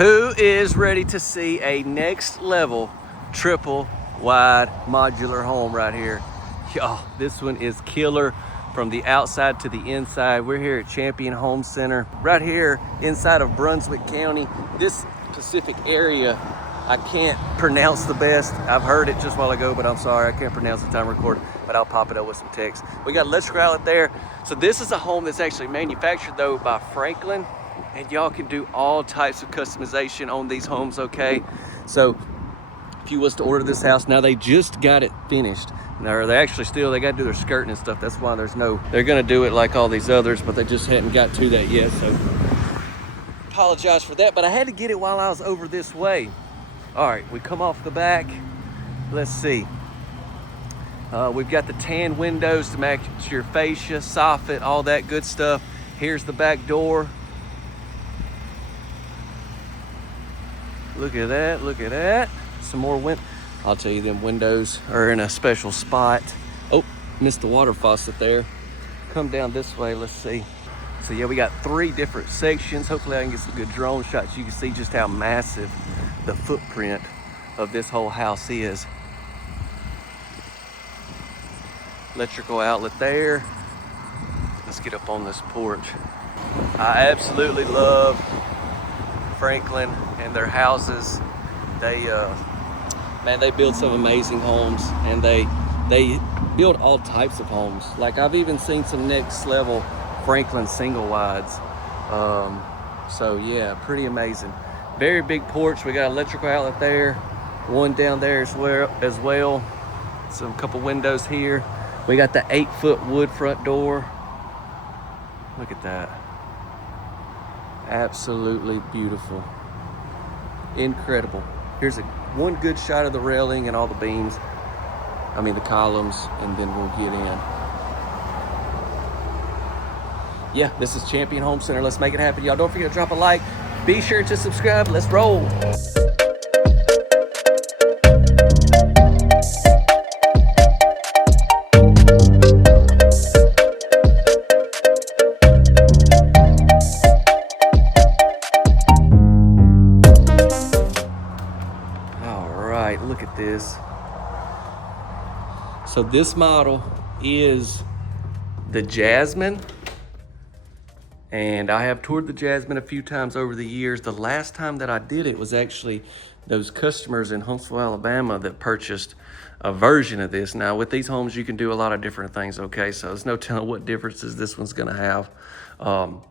Who is ready to see a next level triple wide modular home right here? Y'all, this one is killer from the outside to the inside. We're here at Champion Home Center, right here inside of Brunswick County. This specific area, I can't pronounce the best. I've heard it just a while ago, but I'm sorry, I can't pronounce the time recorded, but I'll pop it up with some text. We got electrical outlet there. So this is a home that's actually manufactured though by Franklin, and y'all can do all types of customization on these homes, okay? So if you was to order this house, now they just got it finished. Now they actually still, they got to do their skirting and stuff. That's why there's no, they're gonna do it like all these others, but they just hadn't got to that yet, so apologize for that, but I had to get it while I was over this way. All right, we come off the back. Let's see. We've got the tan windows to match your fascia, soffit, all that good stuff. Here's the back door. Look at that, look at that. Some more I'll tell you, them windows are in a special spot. Oh, missed the water faucet there. Come down this way, let's see. So yeah, we got 3 different sections. Hopefully I can get some good drone shots. You can see just how massive the footprint of this whole house is. Electrical outlet there. Let's get up on this porch. I absolutely love Franklin and their houses. They man, they build some amazing homes, and they build all types of homes. Like I've even seen some next level Franklin single wides. So yeah, pretty amazing. Very big porch. We got electrical outlet there, one down there as well. Some couple windows here. We got the 8-foot wood front door. Look at that. Absolutely beautiful. Incredible. Here's one good shot of the railing and all the beams. I mean the columns, and then we'll get in. Yeah, this is Champion Home Center. Let's make it happen, y'all. Don't forget to drop a like. Be sure to subscribe. Let's roll. Look at this. So this model is the Jasmine, and I have toured the Jasmine a few times over the years. The last time that I did it was actually those customers in Huntsville, Alabama that purchased a version of this. Now with these homes, you can do a lot of different things, okay? So there's no telling what differences this one's gonna have.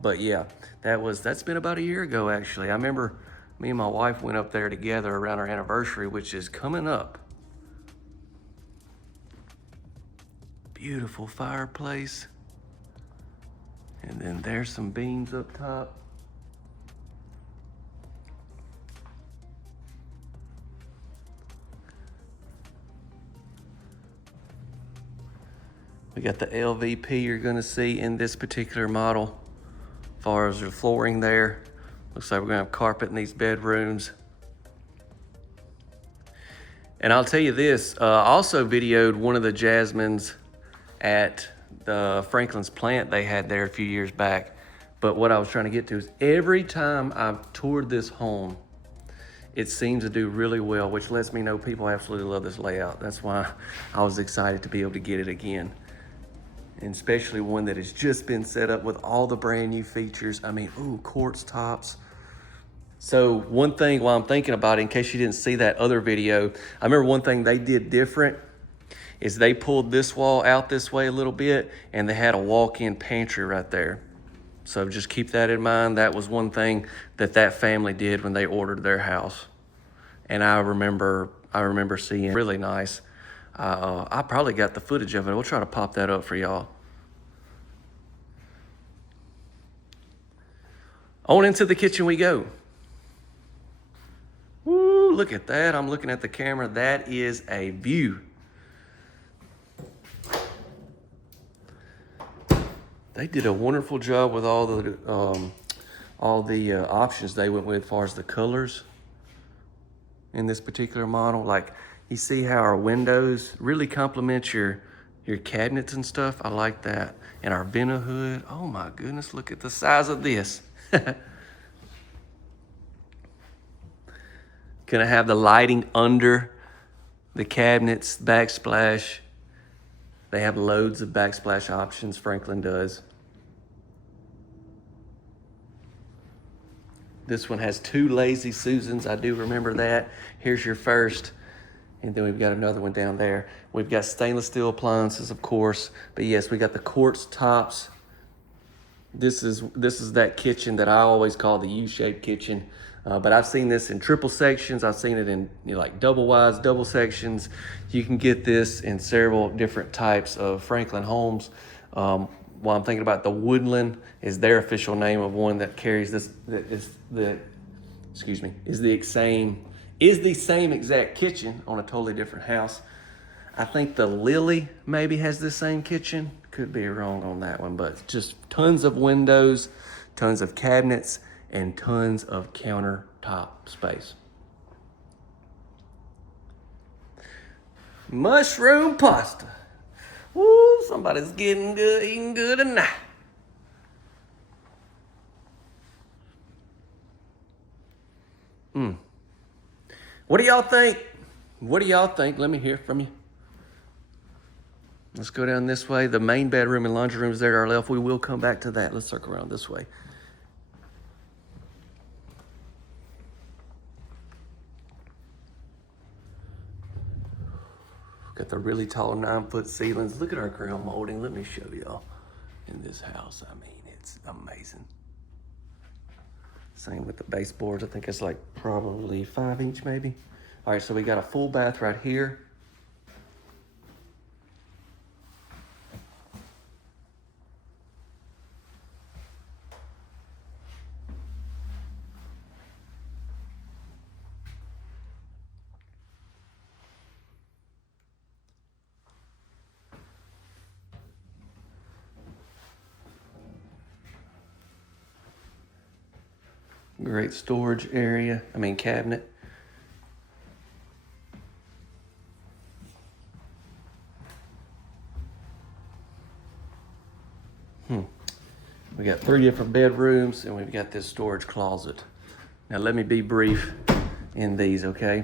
But yeah, that's been about a year ago actually. I remember me and my wife went up there together around our anniversary, which is coming up. Beautiful fireplace. And then there's some beams up top. We got the LVP you're gonna see in this particular model. As far as the flooring there. Looks like we're gonna have carpet in these bedrooms. And I'll tell you this, I also videoed one of the Jasmines at the Franklin's plant they had there a few years back. But what I was trying to get to is every time I've toured this home, it seems to do really well, which lets me know people absolutely love this layout. That's why I was excited to be able to get it again. And especially one that has just been set up with all the brand new features. I mean, ooh, quartz tops. So one thing while I'm thinking about it, in case you didn't see that other video, I remember one thing they did different is they pulled this wall out this way a little bit, and they had a walk-in pantry right there. So just keep that in mind. That was one thing that family did when they ordered their house. And I remember seeing really nice. I probably got the footage of it. We'll try to pop that up for y'all. On into the kitchen we go. Woo, look at that. I'm looking at the camera. That is a view. They did a wonderful job with all the options they went with as far as the colors in this particular model. Like, you see how our windows really complement your cabinets and stuff. I like that. And our vent hood. Oh my goodness, look at the size of this. Gonna have the lighting under the cabinets, backsplash. They have loads of backsplash options, Franklin does. This one has 2 Lazy Susans, I do remember that. Here's your first, and then we've got another one down there. We've got stainless steel appliances, of course, but yes, we got the quartz tops. This is that kitchen that I always call the U-shaped kitchen. But I've seen this in triple sections. I've seen it in like double wides, double sections. You can get this in several different types of Franklin homes. While I'm thinking about the Woodland is their official name of one that carries this, that is the same exact kitchen on a totally different house. I think the Lily maybe has the same kitchen. Could be wrong on that one, but just tons of windows, tons of cabinets, and tons of countertop space. Mushroom pasta. Woo, somebody's getting good, eating good tonight. What do y'all think? What do y'all think? Let me hear from you. Let's go down this way. The main bedroom and laundry room is there to our left. We will come back to that. Let's circle around this way. Got the really tall 9-foot ceilings. Look at our ground molding. Let me show y'all in this house. I mean, it's amazing. Same with the baseboards. I think it's like probably 5-inch maybe. All right, so we got a full bath right here. Great storage area, cabinet. We got 3 different bedrooms and we've got this storage closet. Now let me be brief in these, okay?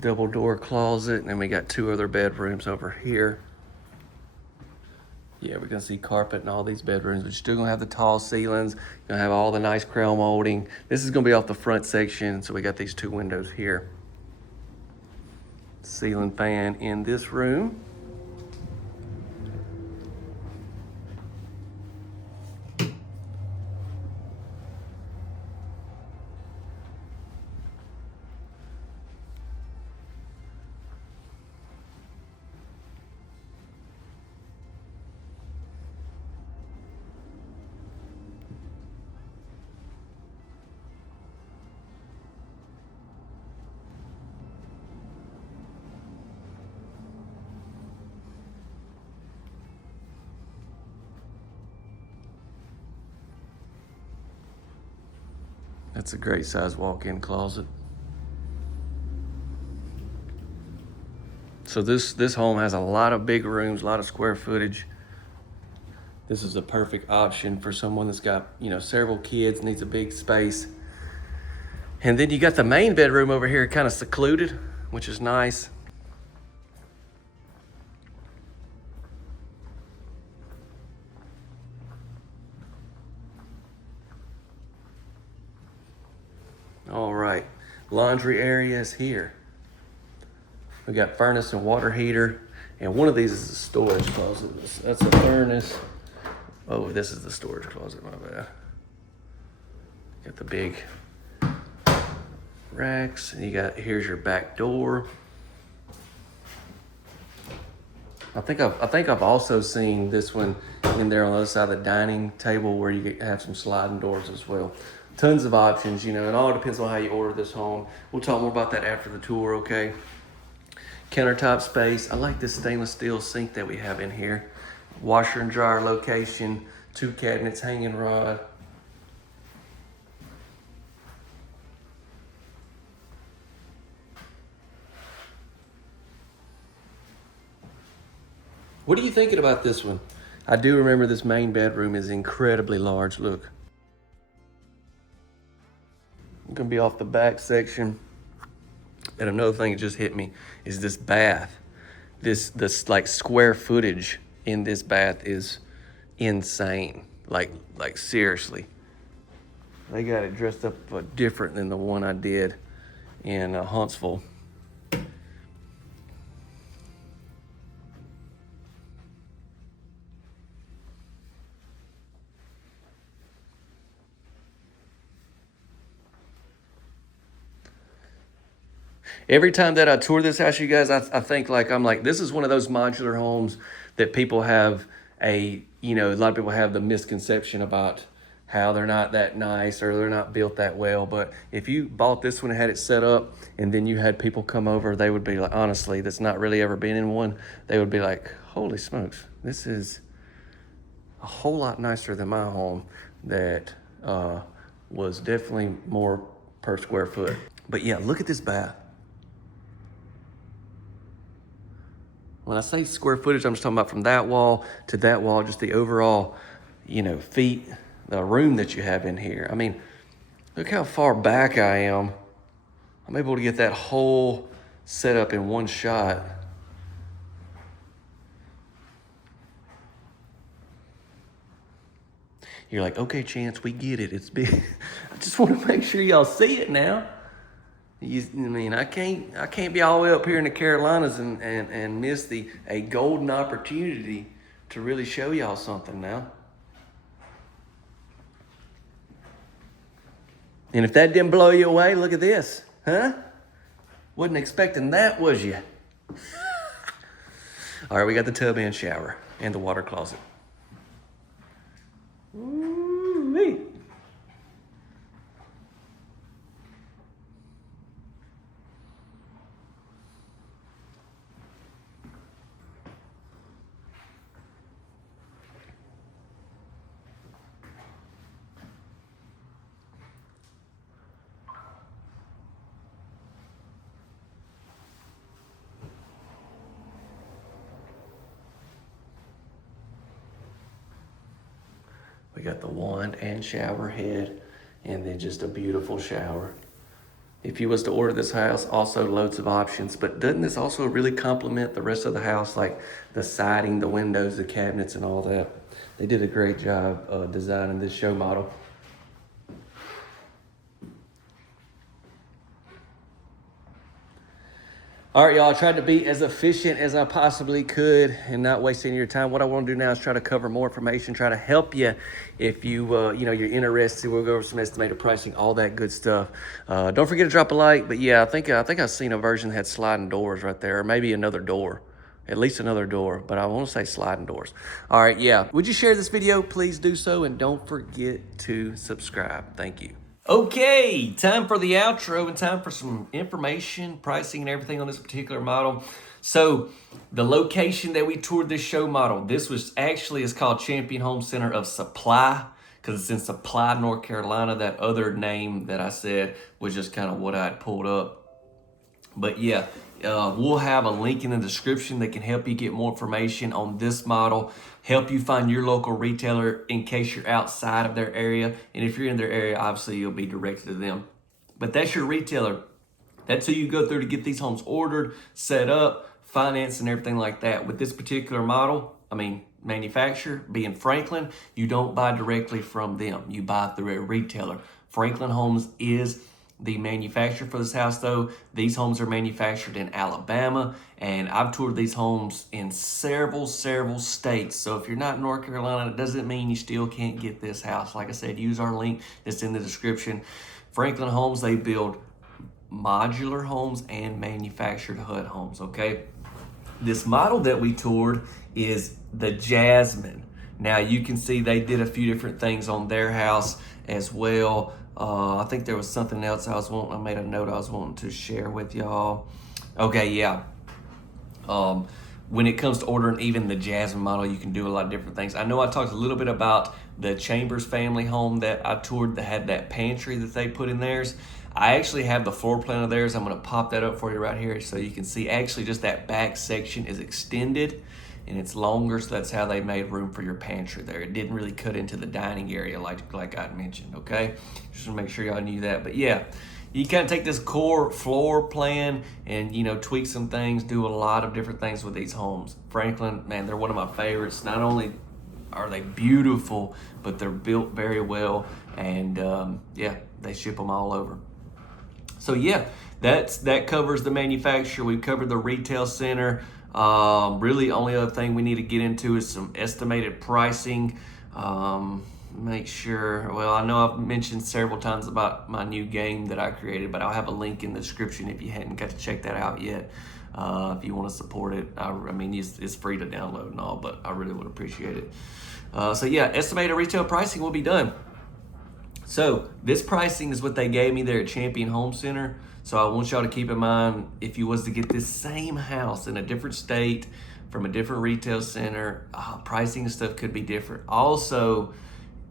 Double door closet, and then we got 2 other bedrooms over here. Yeah, we're gonna see carpet in all these bedrooms, but you're still gonna have the tall ceilings. You're gonna have all the nice crown molding. This is gonna be off the front section, so we got these 2 windows here. Ceiling fan in this room. That's a great size walk-in closet. So this home has a lot of big rooms, a lot of square footage. This is a perfect option for someone that's got, several kids, needs a big space. And then you got the main bedroom over here kind of secluded, which is nice. All right, laundry area is here. We got furnace and water heater, and one of these is a storage closet. That's a furnace. Oh, this is the storage closet, my bad. Got the big racks, and here's your back door. I think I've also seen this one in there on the other side of the dining table where you have some sliding doors as well. Tons of options, it all depends on how you order this home. We'll talk more about that after the tour, okay? countertop space. I like this stainless steel sink that we have in here. Washer and dryer location, 2 cabinets, hanging rod. What are you thinking about this one? I do remember this main bedroom is incredibly large. Look. I'm gonna be off the back section. And another thing that just hit me is this bath. This like square footage in this bath is insane. Like seriously. They got it dressed up different than the one I did in Huntsville. Every time that I tour this house, you guys, I think I'm like, this is one of those modular homes that people have a lot of people have the misconception about how they're not that nice or they're not built that well. But if you bought this one and had it set up and then you had people come over, they would be like, honestly, that's not really ever been in one, they would be like, holy smokes, this is a whole lot nicer than my home that was definitely more per square foot. But yeah, look at this bath. When I say square footage, I'm just talking about from that wall to that wall, just the overall, feet, the room that you have in here. I mean, look how far back I am. I'm able to get that whole setup in one shot. You're like, okay, Chance, we get it. It's big. I just want to make sure y'all see it now. I can't be all the way up here in the Carolinas and miss a golden opportunity to really show y'all something now. And if that didn't blow you away, look at this, huh? Wasn't expecting that, was you? All right, we got the tub and shower and the water closet. Ooh-wee. We got the wand and shower head, and then just a beautiful shower. If you was to order this house, also loads of options, but doesn't this also really complement the rest of the house, like the siding, the windows, the cabinets, and all that? They did a great job designing this show model. All right, y'all, I tried to be as efficient as I possibly could and not waste any of your time. What I want to do now is try to cover more information, try to help you if you're interested. We'll go over some estimated pricing, all that good stuff. Don't forget to drop a like. But yeah, I think I've seen a version that had sliding doors right there, or maybe another door. At least another door, but I want to say sliding doors. All right, yeah. Would you share this video? Please do so, and don't forget to subscribe. Thank you. Okay, time for the outro and time for some information, pricing, and everything on this particular model. So the location that we toured this show model, this was actually, it's called Champion Home Center of Supply, because it's in Supply, North Carolina. That other name that I said was just kind of what I had pulled up. But yeah, we'll have a link in the description that can help you get more information on this model, help you find your local retailer in case you're outside of their area. And if you're in their area, obviously you'll be directed to them. But that's your retailer. That's who you go through to get these homes ordered, set up, financed, and everything like that. With this particular model, manufacturer, being Franklin, you don't buy directly from them. You buy through a retailer. Franklin Homes is the manufacturer for this house, though. These homes are manufactured in Alabama, and I've toured these homes in several states. So if you're not in North Carolina, it doesn't mean you still can't get this house. Like I said, use our link that's in the description. Franklin Homes, they build modular homes and manufactured HUD homes, okay? This model that we toured is the Jasmine. Now you can see they did a few different things on their house as well. I think there was something else I made a note I was wanting to share with y'all. Okay, yeah. When it comes to ordering even the Jasmine model, you can do a lot of different things. I know I talked a little bit about the Chambers family home that I toured that had that pantry that they put in theirs. I actually have the floor plan of theirs. I'm gonna pop that up for you right here so you can see actually just that back section is extended and it's longer, so that's how they made room for your pantry there. It didn't really cut into the dining area like I mentioned, okay? Just to make sure y'all knew that. But yeah, you kind of take this core floor plan and, you know, tweak some things, do a lot of different things with these homes. Franklin, man, they're one of my favorites. Not only are they beautiful, but they're built very well, and yeah, they ship them all over. So yeah, that covers the manufacturer. We've covered the retail center. Really, only other thing we need to get into is some estimated pricing. Make sure, well, I know I've mentioned several times about my new game that I created, but I'll have a link in the description if you hadn't got to check that out yet. If you want to support it, I mean, it's free to download and all, but I really would appreciate it. So yeah, estimated retail pricing will be done. So this pricing is what they gave me there at Champion Home Center. So I want y'all to keep in mind, if you was to get this same house in a different state from a different retail center, pricing and stuff could be different. Also,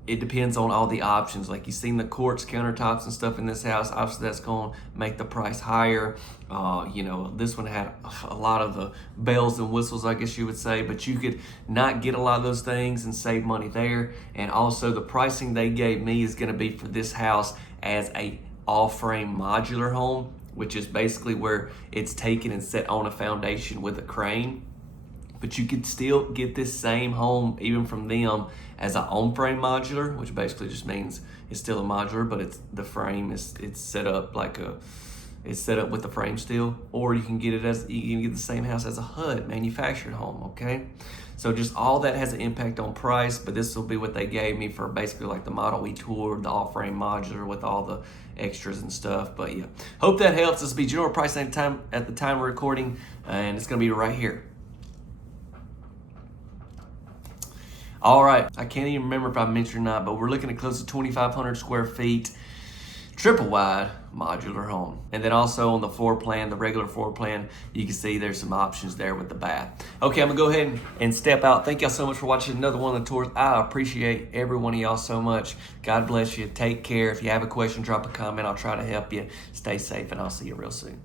it depends on all the options. Like, you've seen the quartz countertops and stuff in this house. Obviously, that's going to make the price higher. You know, this one had a lot of the bells and whistles, I guess you would say, but you could not get a lot of those things and save money there. And also, the pricing they gave me is going to be for this house as a all-frame modular home, which is basically where it's taken and set on a foundation with a crane. But you could still get this same home even from them as an on-frame modular, which basically just means it's still a modular, but it's the frame is set up like it's set up with the frame still. Or you can get it as you can get the same house as a HUD manufactured home. Okay, so just all that has an impact on price, but this will be what they gave me for basically like the model we toured, the all-frame modular with all the extras and stuff. But yeah, hope that helps. This will be general price at the time of recording, and it's going to be right here. All right, I can't even remember if I mentioned or not, but we're looking at close to 2,500 square feet, triple wide modular home. And then also on the floor plan, the regular floor plan, you can see there's some options there with the bath. Okay, I'm gonna go ahead and step out. Thank y'all so much for watching another one of the tours. I appreciate every one of y'all so much. God bless you. Take care. If you have a question, drop a comment. I'll try to help you. Stay safe, and I'll see you real soon.